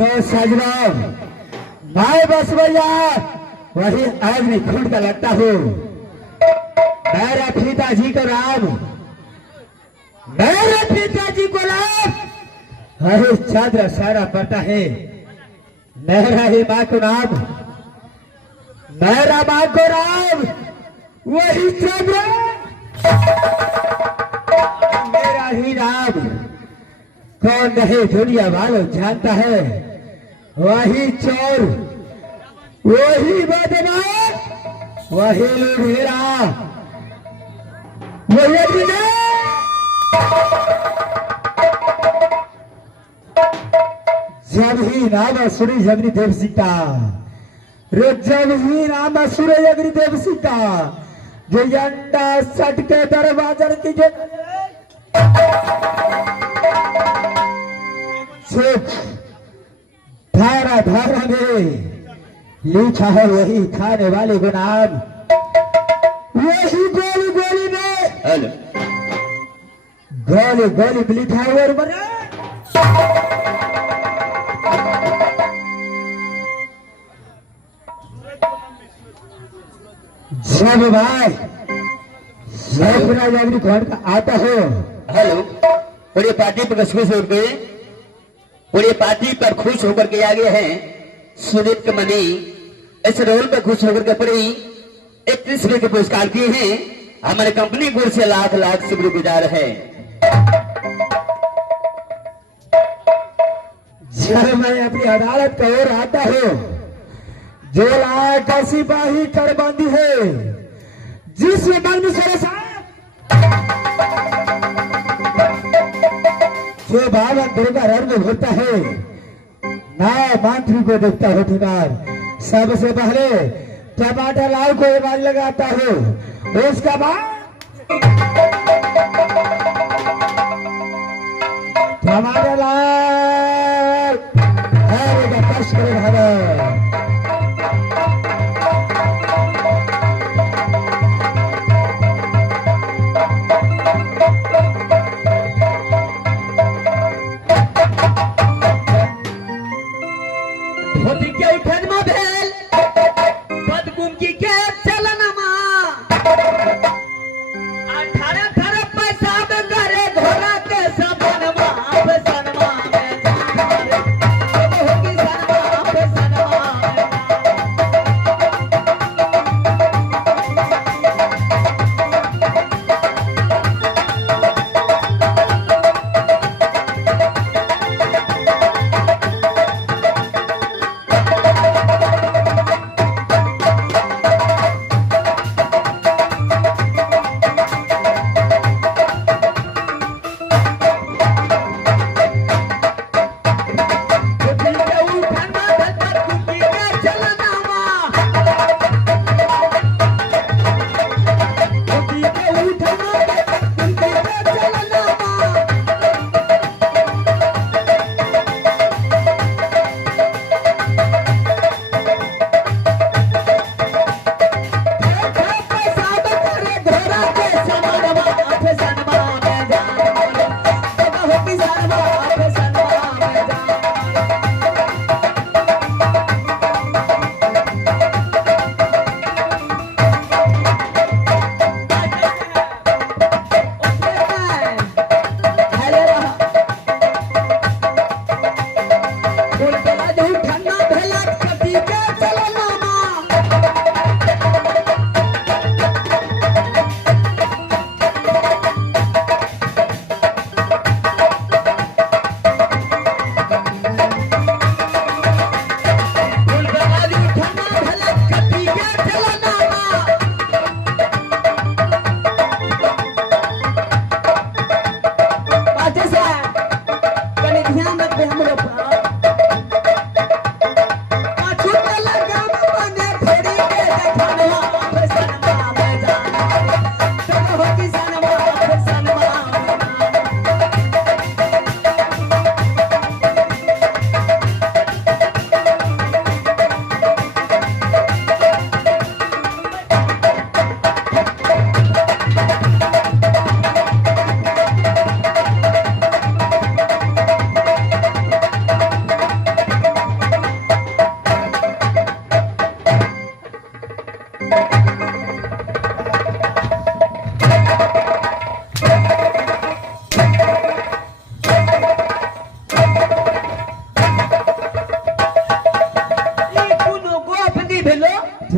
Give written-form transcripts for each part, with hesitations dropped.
तो सजराव मैं बस भैया वही अग्नि खुंड का लगता हूँ। मेरा पिताजी को राम, मेरे पिताजी को राम हरे चंद्र सारा पता है। मेरा ही माँ को राम, मेरा माँ को राम वही चंद्र, मेरा ही राम। कौन नहीं दुनिया वालों जानता है, वही चोर, वही बदमाश, वही लुटेरा, वही जब ही नाम सुरी अग्निदेव सीता, जब ही नाम सुरी अग्निदेव सीता, जो अंडा सट के दरवाजा की जो धारा धारा में लिखा है वही खाने वाले को नाम, वही गोली गोली में गोली गोली में लिखा है और बना जब भाई जब घर का आता हो। हेलो, पूरी पार्टी पर खुश होकर के, पूरी पार्टी पर खुश होकर के आ गए हैं सुदीप के मनी। इस रोल पर खुश होकर के पूरी 31 रुपए के पुरस्कार दिए हैं। हमारे कंपनी की ओर से लाख लाख शुक्रगुजार है। जब मैं अपनी अदालत का ओर आता हूँ, जो लाख का सिपाही कर बंदी है, जिसमें मन में जो बाबा दुर्गा रंग होता है, ना मंत्री को देखता हो ठिकार। सबसे पहले टमाटर लाल को आवाज लगाता हो, उसका बाद टमाटर लाल कष्ट करे पैसा घरे घोड़ा के सबन माप सनमा में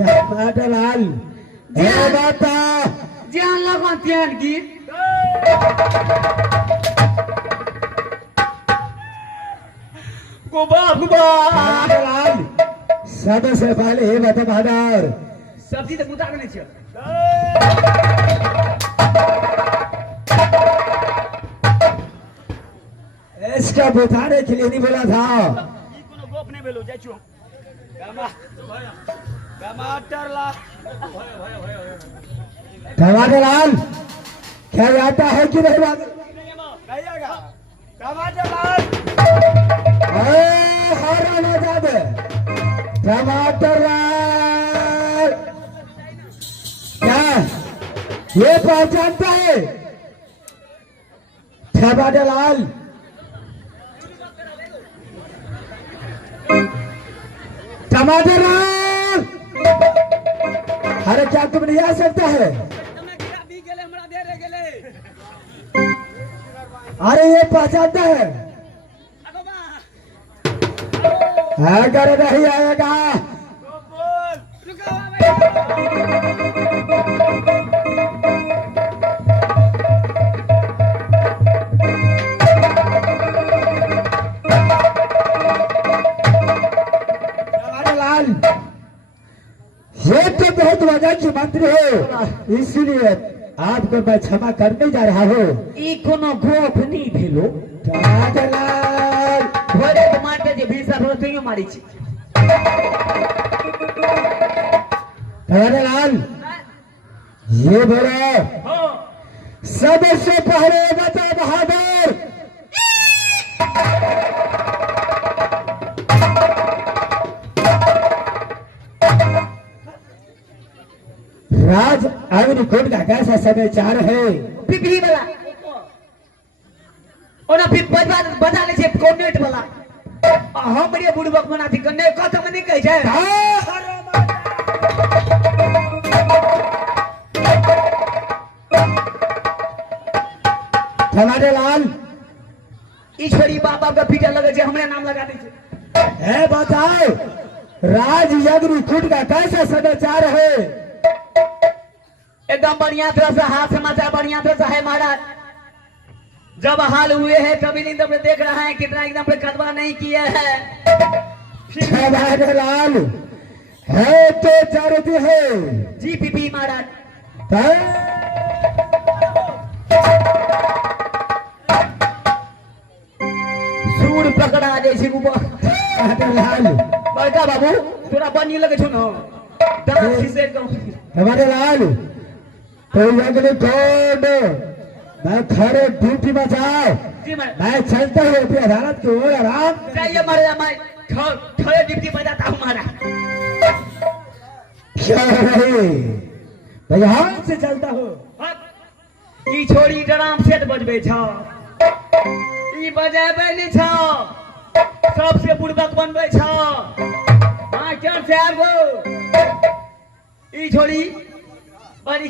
टमाटरलाल ए बाता जान लगन त्यान गीत गोबा गोबा टमाटरलाल सबसे पहले हे बता बहादुर सब्जी तो मुता नहीं छ इसका बुझाने के लिए नहीं बोला था ई कोनो गोप नहीं भेलो जाय छु टमाटरलाल टमाटरलाल क्या आता है कि नहीं बात कहिएगा टमाटरलाल हरा मजा दे टमाटरलाल क्या ये पहचानता है टमाटरलाल टमाटरलाल अरे क्या तुम नहीं आ सकता है अरे ये पहचानता है अगर नहीं आएगा लाल ये तो बहुत वजह की मंत्री हो इसलिए आपको मैं क्षमा करने जा रहा हूँ ई कोनो गोप नहीं भेलो टमाटरलाल भरे टमाटर जे भीसा भरो तइयो मारी छी टमाटरलाल ये बोलो हां सबसे पहले बता बहादुर राज अग्निकुंड का कैसा समाचार है पिपही वाला ओना फिर बजा ले छे कोनेट वाला हम बड़े बुड़बक बना थी कने कत मने कह जाय टमाटरलाल ईश्वरी बाबा का पीछा लगे छे हमरे नाम लगा दे छे है बताओ राज अग्निकुंड का कैसा समाचार है एकदम बढ़िया तरह से हाथ समाचार बढ़िया तरह से है महाराज जब हाल हुए हैं तभी नहीं तब देख रहा है कितना एकदम पे कदवा नहीं किया है टमाटरलाल है तो जरूरी है जी पीपी महाराज सूर पकड़ा जैसे टमाटरलाल बड़का बाबू तोरा बनी लगे छो न दांत खीसे कम टमाटरलाल तो अग्निकुंड मैं खड़े ड्यूटी में जाओ जी मैं चलता हूँ अपनी अदालत की ओर आराम चाहिए महाराज मैं खड़े डिप्टी बजाता हूँ महाराज क्यों नहीं मैं यहाँ से चलता हूँ ई छोड़ी ड्राम सेट बजबे छ ई बजाबे नहीं छ सबसे बुड़बक बनबे छ हां क्या से आगो ई छोड़ी बड़ी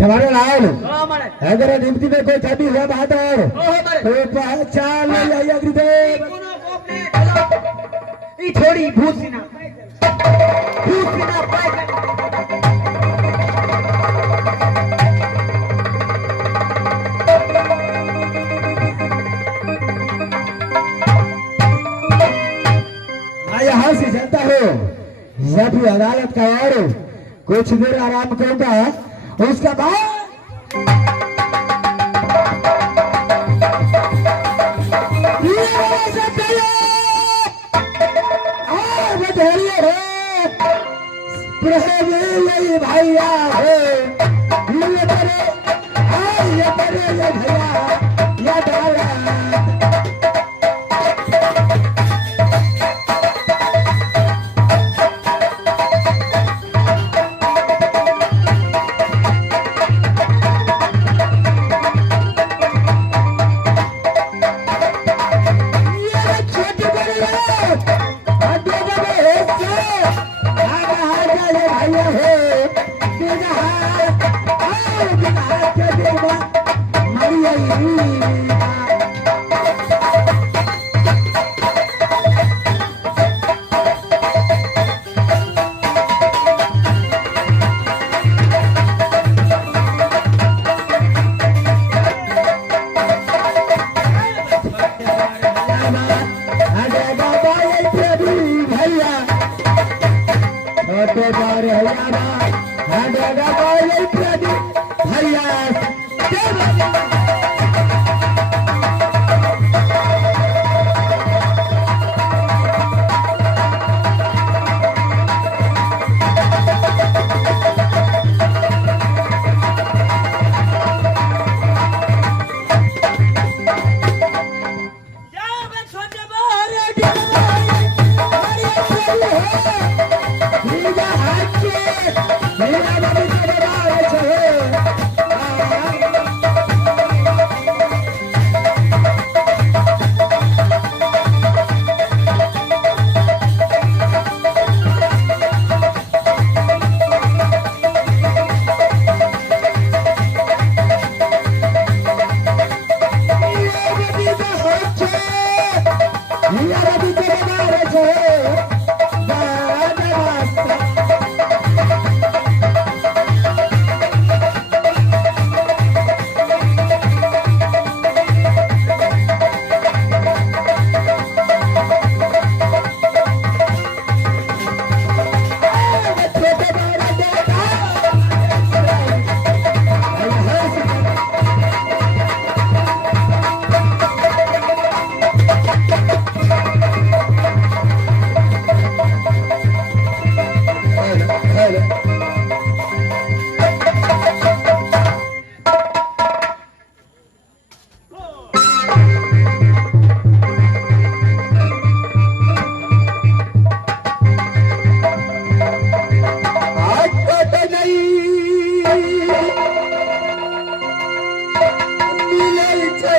टमाटरलाल हां महाराज अगर ड्यूटी में कोई कमी हुआ बहादुर ओ महाराज तो पहचान ले अग्निदेव कोनो कोप ने चलो ई छोड़ी भूसिना पाए मैं यहाँ से चलता हूँ जब भी अदालत का और कुछ देर आराम करूंगा उसके बाद भैया है ये करे भैया या डाला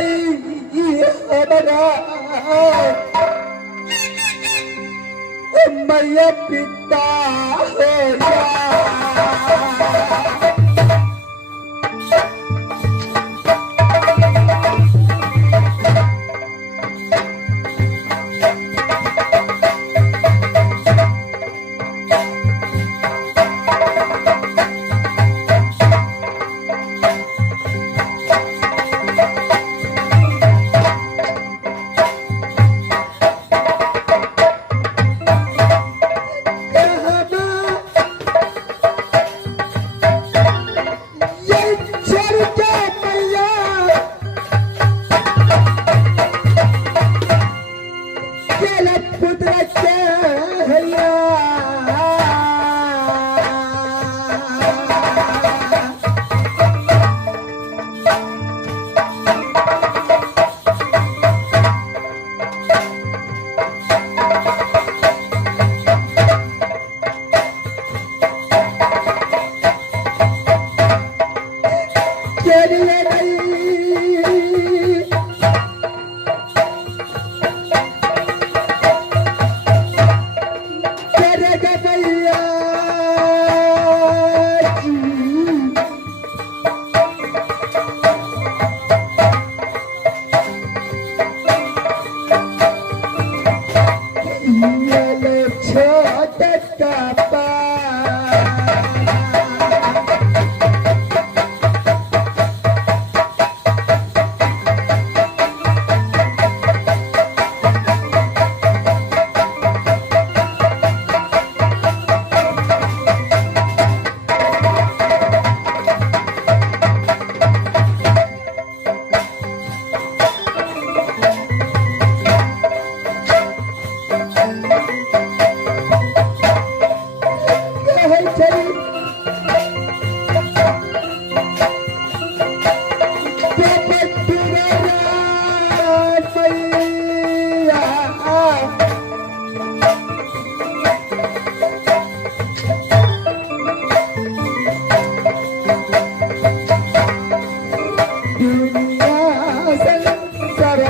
माई हमारा मैया पिता हो जा दुनिया संसार